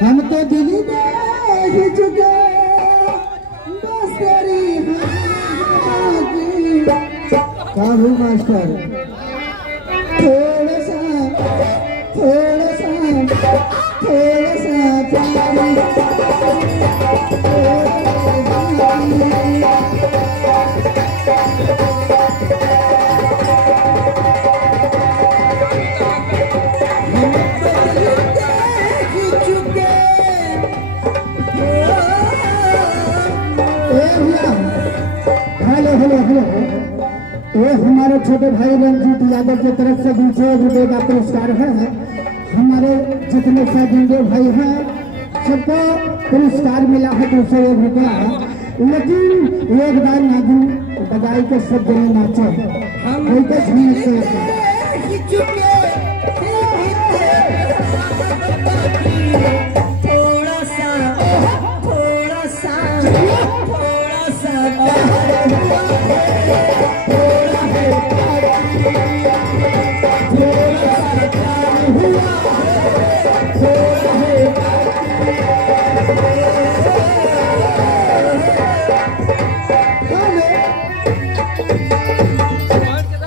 हम तो दिल दे चुके बस तेरी काबू मास्टर थोड़ा सा ये हमारे छोटे भाई रंजीत यादव की तरफ से 200 रुपये का पुरस्कार है। हमारे जितने सैजंगे भाई हैं सबको पुरस्कार मिला है 201 रुपया। लेकिन एक बार नागिन बजाई के सब जने नाचे हम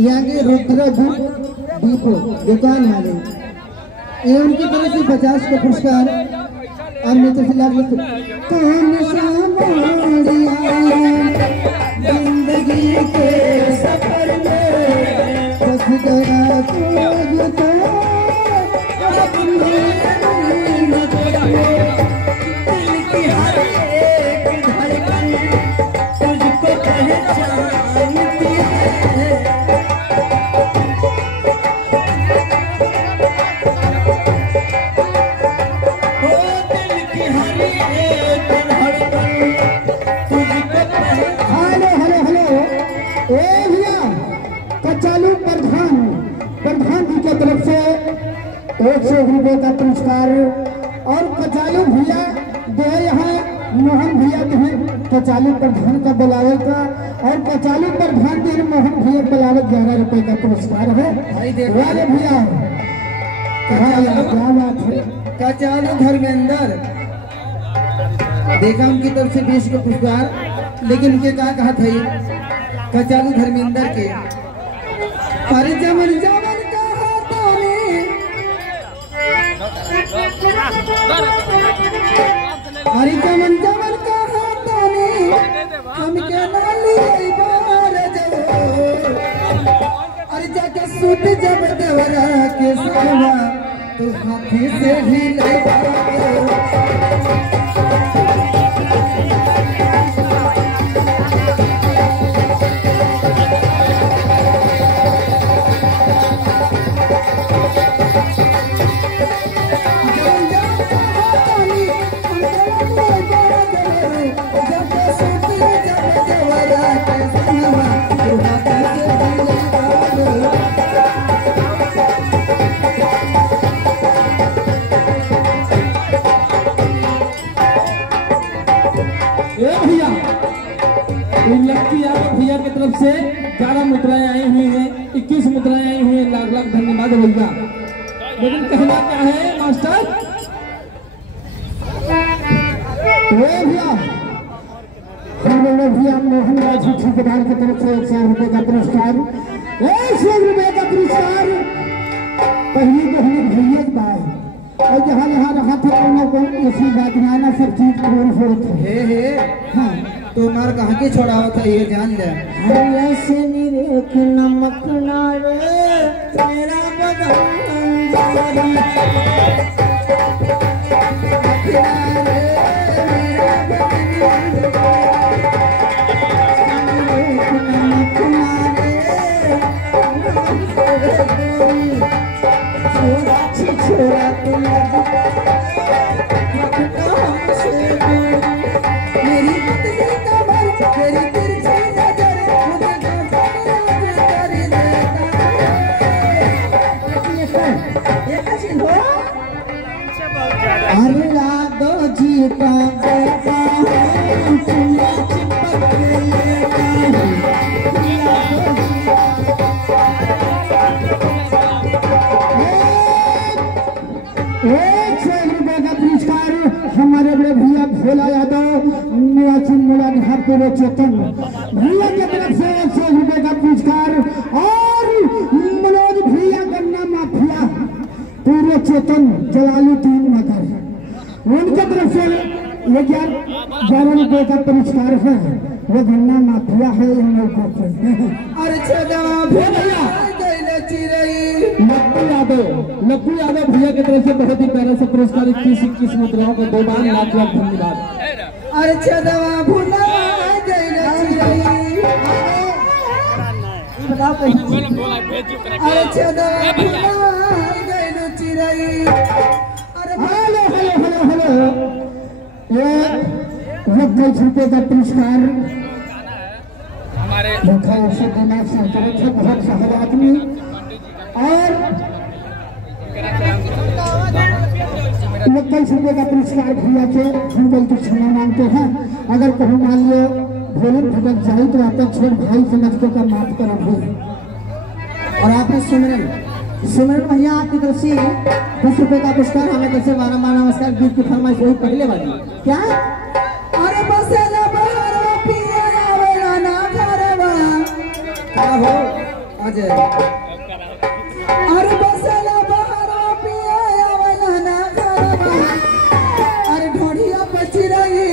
यहाँ के रुद्र दीपो दुकान वाले ये उनकी तरफ से 50 का पुरस्कार और मित्र फिलहाल जिंदगी के सफर में फंस गया तुझको कचालू प्रधान जी की तरफ से 100 रुपये का पुरस्कार और कचालू भैया दे यहाँ मोहन भैया कचालू प्रधान का बुलावे का और कचालू प्रधान जी मोहन भैया बुलावे 11 रुपये का पुरस्कार है। वाले भैया क्या बात है। कचालू धर्मेंद्र देखा उनकी तरफ से 20 का पुरस्कार। लेकिन उनके कहा था कचालू धर्मेंद्र के अरे जमन जमन अरे जमन जमन हम क्या नाली अरे जाके सूट जब देवरा के सावा तो हाथी से ही भैया की तरफ से 11 मुद्राएं आई हुई हैं, 21 मुद्राएं आई हुई हैं। लाख लाख धन्यवाद भैया। लेकिन कहना क्या है मास्टर भैया मोहन राजू ठेकेदार की तरफ से 100 रुपये का पुरस्कार 100 रुपये का पुरस्कार पहली तो हमें भैया पाए और जहाँ जहाँ रहा था उन्होंने को इसी बात में सब चीज पूर्ण हो थे। हाँ तो मार कहाँ के छोड़ा था ये जान ले ऐसे निरेख नमक नारे मेरा अरे राधो जी का ₹100 का पुरस्कार हमारे बड़े भैया भोला यादव निवासी मोला पूरे चेतन भैया की तरफ से ₹100 का पुरस्कार और मनोज भैया गन्ना माफिया पूरे चेतन जलालुद्दीन नगर उनके तरफ से ₹11 का पुरस्कार है। वो गन्ना माफिया है इन लोगों को। अरे लक्कू यादव भैया की तरफ से बहुत ही प्यारे से पुरस्कार 21 मुद्राओं का 2 बार लाख धन्यवाद। अरे चदवा भुला हेलो ये ₹20 का पुरस्कार हमारे दिमाग से बहुत सारे आदमी और ₹20 का पुरस्कार भैया के हम बोलते क्षमा मांगते हैं। अगर कहीं मान लो भोजन भटक जाए तो आप छोड़ भाई समझ के का माफ करोगे। और आपने सिमरन भैया आपकी तरफ से ₹10 का पुरस्कार हमें कैसे बारम्बार नमस्कार गीत की फरमाइश वही पहले वाली क्या अरे बस क्या हो अजय अरे बसला बहरा पिया आवला ना घरवा अरे ढोढ़िया बची रही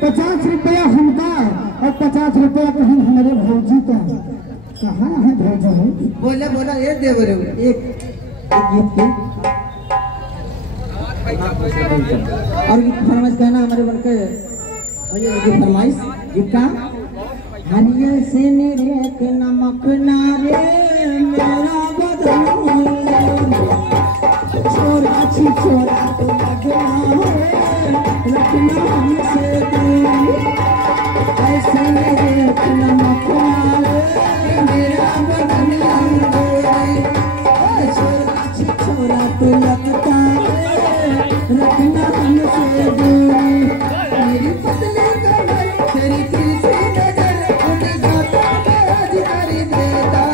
₹50 हमका और ₹50 कहीं हमारे भौजी का। कहाँ है भौजी? बोला बोला ये दे बोले एक गीत की और गीत फरमाइश कहना हमारे बन के भैया गीत फरमाइश गीत का हरिया से मेरे के नमक नारे मेरा बदन छोरा छी छोरा तो लगना रखना हमसे दूर ऐसे मेरे के नमक नारे मेरा बदन छोरा छी छोरा तो लगता रखना हमसे दूर मेरी पतली कमर तेरी तीसरी नजर उन्हें गाता हजारी देता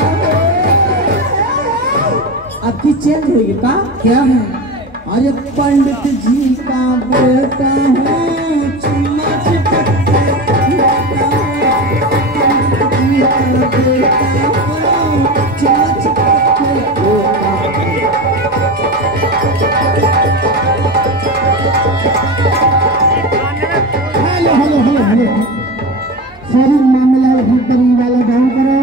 अब की चेंज होगी का क्या है अरे पंडित जी का बेटा है चुम्मा चिपकते रहता है पंडित जी का बेटा है चुम्मा चिपकते हेलो सारी मामला हिंदरी वाला डाउन करो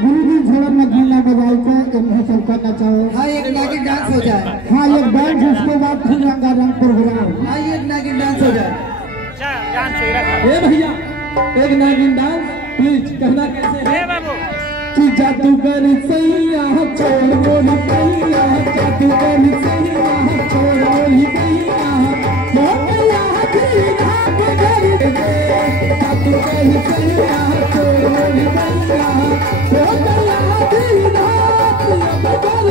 गुरुजी झोड़ा में घंटा बजाई के इन्हें सब करना चाहो। हाँ एक नागिन डांस हो जाए हाँ एक डांस उसके बाद फिर रंगारंग प्रोग्राम। हाँ एक नागिन डांस हो जाए ए भैया एक नागिन डांस प्लीज कहना कैसे है कि जादूगर सैया छोड़ बोली सैया जादूगर सैया छोड़ बोली सैया मोहल्ला दीना बगर दे जादूगर सैया छोड़ बोली सैया मोहल्ला दीना बगर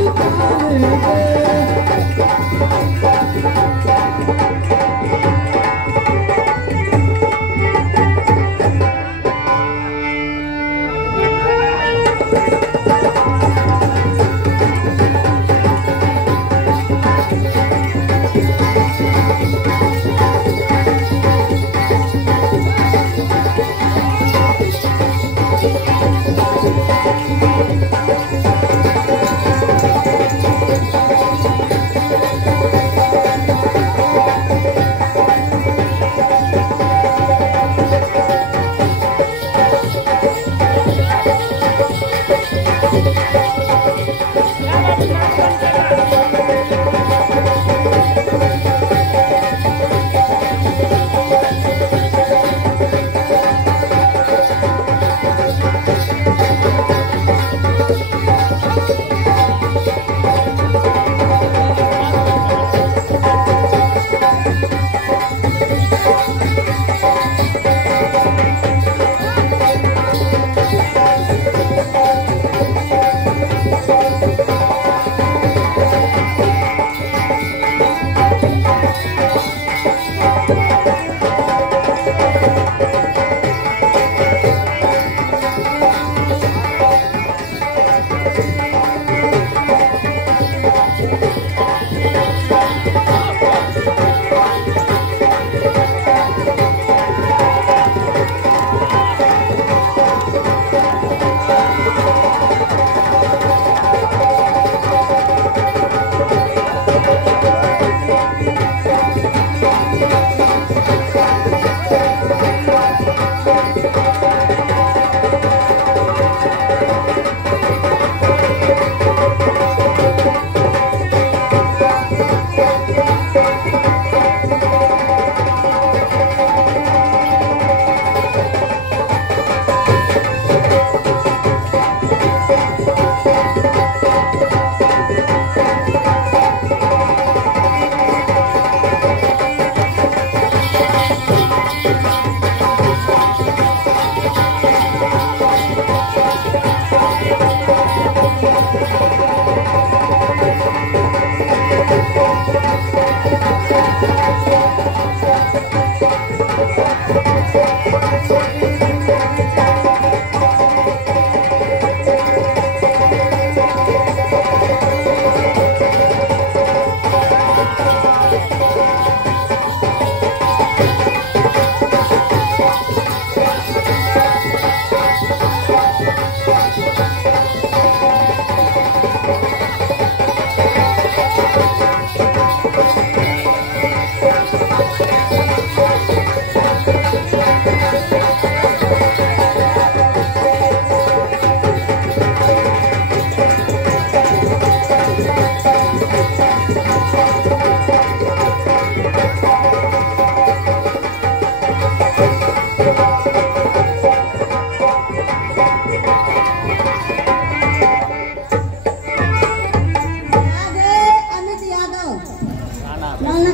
दे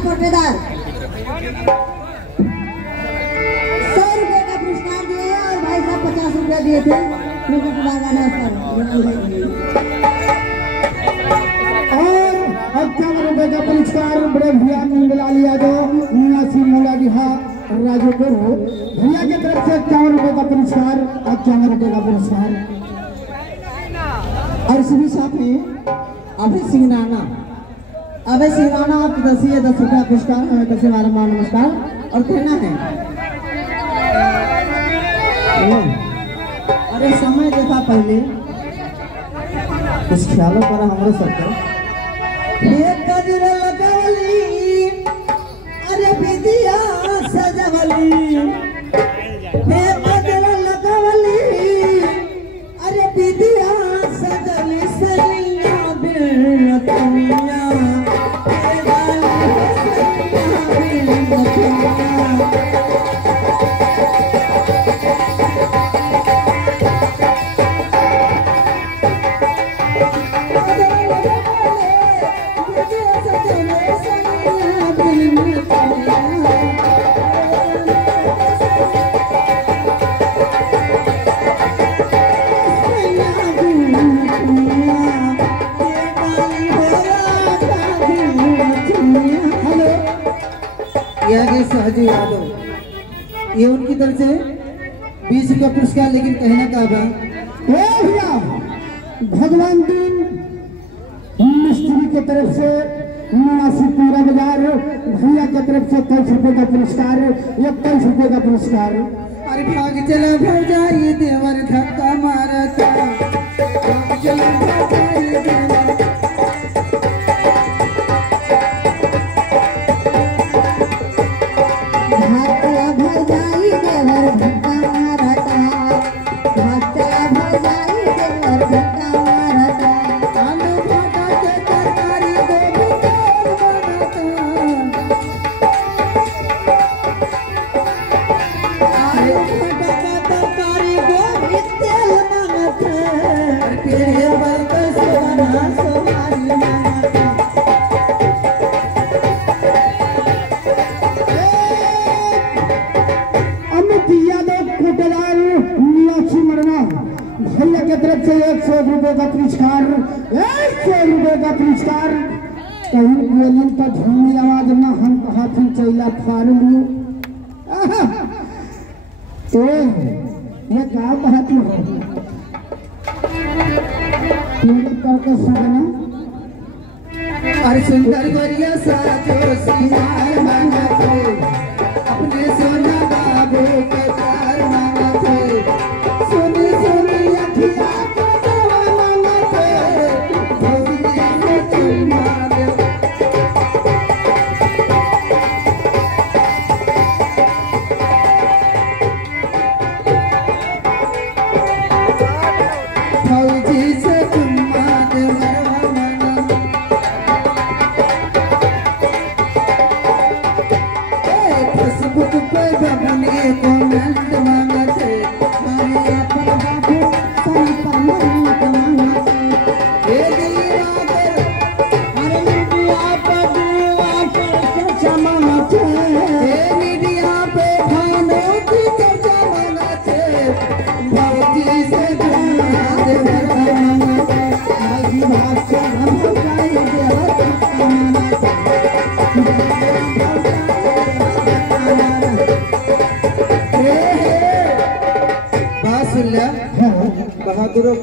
कोटेदार 100 रुपए का पुरस्कार दिए और भाई साहब 50 रुपया दिए थे। और 51 रुपए का पुरस्कार बड़े भैया मंगलाल यादव निवासी मौलाडीहा राजोपुर भैया की तरफ से 51 रुपए का पुरस्कार 51 रुपए का पुरस्कार। और सभी साथी अभय सिंह राणा आपकी तरफ से 10 रुपया पुरस्कार हमें तरफ से बारम्बार नमस्कार और कहना है अरे समय देखा पहले कुछ ख्यालों पर हमारे सबके अरे विदिया सजवली अरे विदिया सजली सैया बिरतनिया सहजी यादव ये उनकी तरफ से 20 रुपया पुरस्कार। लेकिन कहने का भैया भगवान दिन मिस्त्री की तरफ से निवासी पूरा बाजार भैया की तरफ से 23 रुपए का पुरस्कार 21 रुपए का पुरस्कार। अरे भाग चला भौजाई देवर धक्का मारता भाग चला भौजाई देवर तरफ से 100 रुपए का पुरस्कार 100 रुपए का पुरस्कार। कहीं बोलिन तो धूमी आवाज ना हम हाथी चैला फाड़ लियो तो ये क्या बात है करके सुनना। अरे सुंदर गोरिया साजो सिंगार मांगते अपने सोना बाबू के प्यार मांगते सोनी सोनी अखिया को जवा मांगते भौजी से चुम्मा दे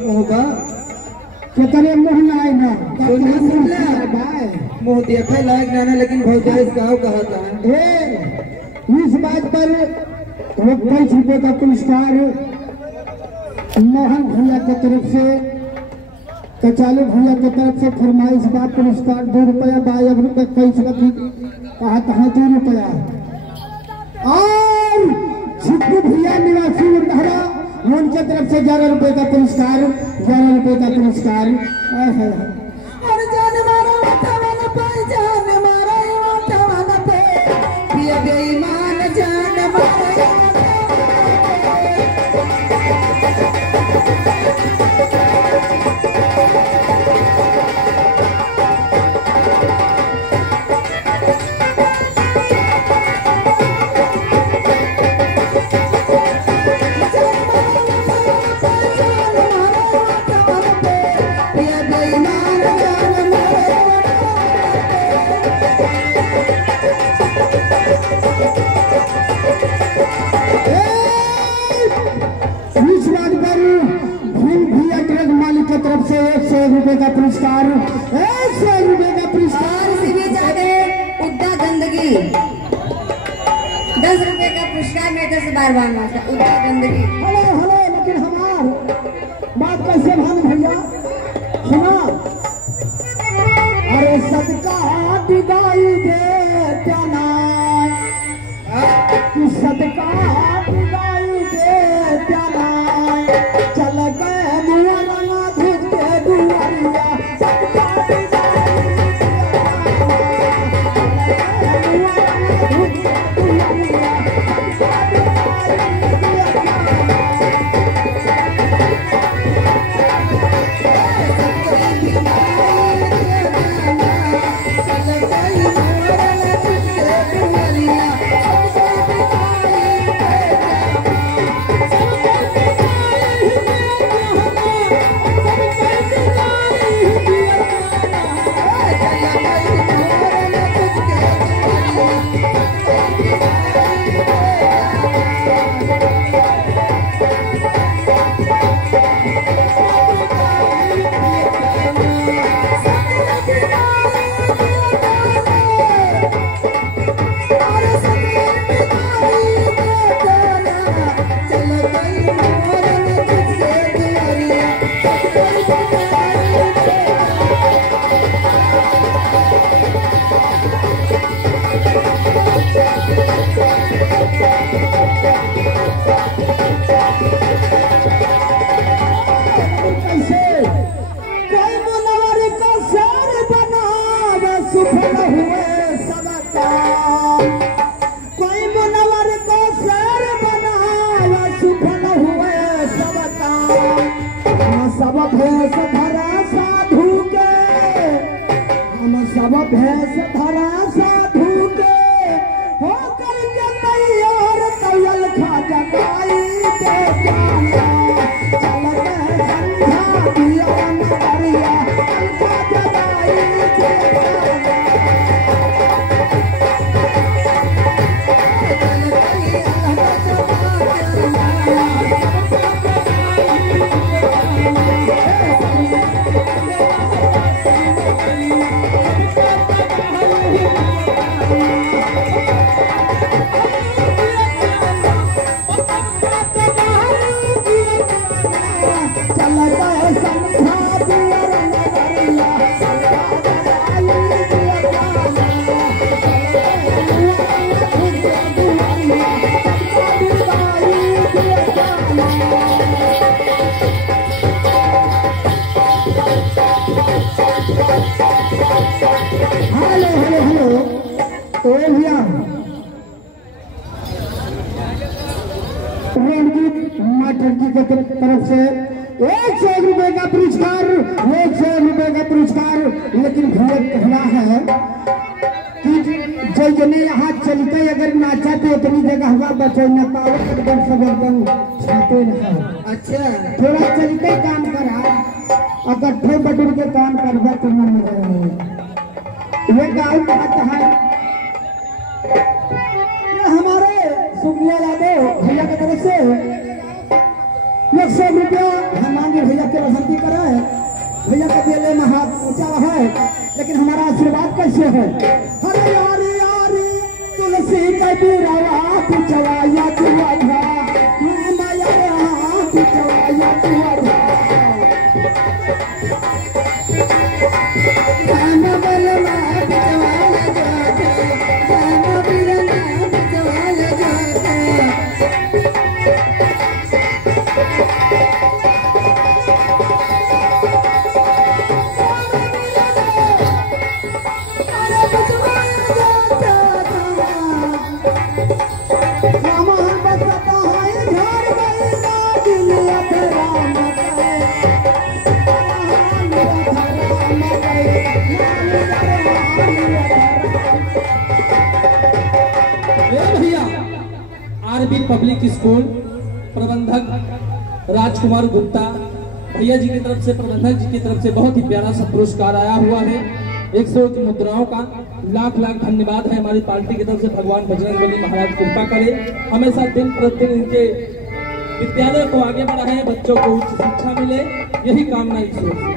मोहबा के करे मुँह ना आए ना सुनला सुनला भाई मोह देखे लायक ना लेकिन भौजाई कहो कहता है ए इस बात पर वो 22 रुपए का पुरस्कार मोहन भैया की तरफ से कचालू भैया की तरफ से फरमाइश बात पुरस्कार 2 रुपया 22 रुपये 23 रखी कहा था 2 रुपया और छिप्पू भैया निवासी उड़हरा उनके तरफ से 11 रुपए का पुरस्कार 11 रुपए का पुरस्कार और जान मारो तवन पे जान मारो तवन पे पिया बेईमान जान मारो रुपए का पुरस्कार 100 रुपए का पुरस्कार इसी बीच आगे उद्दा गंदगी 10 रुपए का पुरस्कार में 10 बार बार मारता उद्दा गंदगी हेलो हेलो लेकिन हमार बात कैसे भान भैया सुना अरे सदका दिगाई दे तना कि सदका दिगाई दे तना चल गए मुआ रंगा धुज के दुआरिया सदका भैंस धरा साधु के हो करके तैयार तैयल खा जगाई दे जाना चल के संध्या दिया नगरिया खा जगाई दे तरफ से 100 रुपए का पुरस्कार 100 रुपए का पुरस्कार। लेकिन भैया कहना है कि जो जने यहाँ चलते अगर नाचा तो उतनी जगह हुआ बचे न पाओ एकदम सब एकदम छाते रहे। अच्छा थोड़ा चलते काम करा इकट्ठे बटुर के काम करवा तो मन ये गाँव बात है। ये हमारे सुखिया यादव भैया की तरफ से 100 रुपया कि भैया के बसंती करे, भैया का दिल में हाथ ऊंचा है, लेकिन हमारा आशीर्वाद कैसे है? हरे यारी यारी तुलसी का बिरवा तू चवाया तू आधा, माया तू चवाया तू आधा। गाना बलवा चवाया जाता, गाना बिरवा चवाया जाता। आरबी पब्लिक स्कूल प्रबंधक राजकुमार गुप्ता भैया जी की तरफ से, प्रबंधक जी की तरफ से बहुत ही प्यारा सा पुरस्कार आया हुआ है। 101 मुद्राओं का लाख लाख धन्यवाद है हमारी पार्टी की तरफ से। भगवान बजरंगबली महाराज कृपा करे, हमेशा दिन प्रतिदिन इनके विद्यालय को आगे बढ़ाए, बच्चों को उच्च शिक्षा मिले, यही कामना ईश्वर से।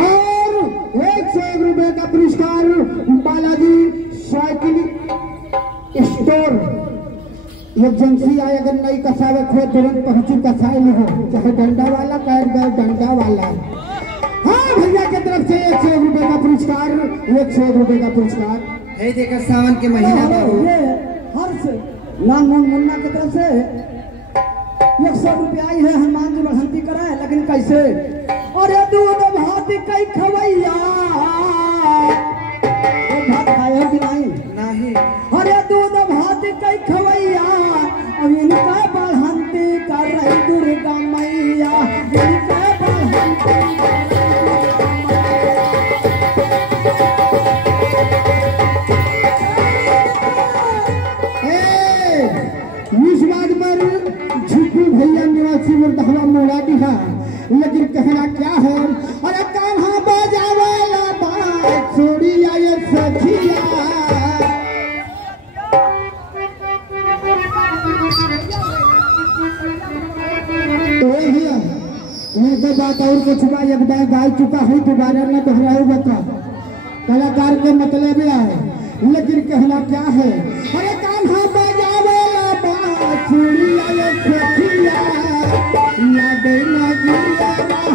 और 101 रुपए का पुरस्कार बालाजी साइकिल स्टोर एजेंसी आए, अगर नई कसावे खो तुरंत पहुंची कसाई में हो, चाहे डंडा वाला कह गए डंडा वाला। हाँ भैया की तरफ से 101 रुपए का पुरस्कार, 101 रुपए का पुरस्कार है। देखा सावन के महीना में ये हर्ष लाल मोहन मुन्ना की तरफ से 100 रुपया आई है। हनुमान जी बढ़ंती कराए, लेकिन कैसे? अरे दूध भात कई खवैया, भात खाए हो कि नहीं? नहीं। अरे दूध भात कई खवैया, अब इनका बढ़ंती कर रही दुर्गा मैया, इनका बढ़ंती इस बात पर झुकू भैया निवासी मुर्दहवा मोड़ा दिखा, लेकिन कहना क्या है? अरे कान्हा बजावेला बात छोड़ी आए सखिया। तो भैया तो बात और कुछ बा, एक बार गाय चुका है, दोबारा न दोहराओ बता। कलाकार के मतलब है, लेकिन कहना क्या है? अरे कान्हा बजावेला बात छोड़ी आए सखिया, लागे लगिया रहा।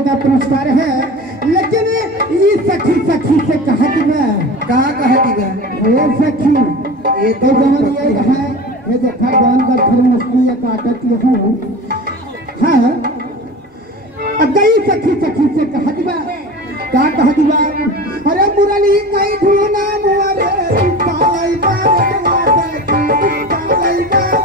का पुरस्कार है, लेकिन ये सखी सखी से कहती मैं कहाँ कहती है? ये सखी ये तो जमन ये है, ये देखा गान का थोड़ी मुश्किल ये काटत ये हूँ। हाँ अगई सखी सखी से कहती मैं क्या कहती मैं? अरे मुरली कई धुना मुरे कालाई बारे वादे कालाई बारे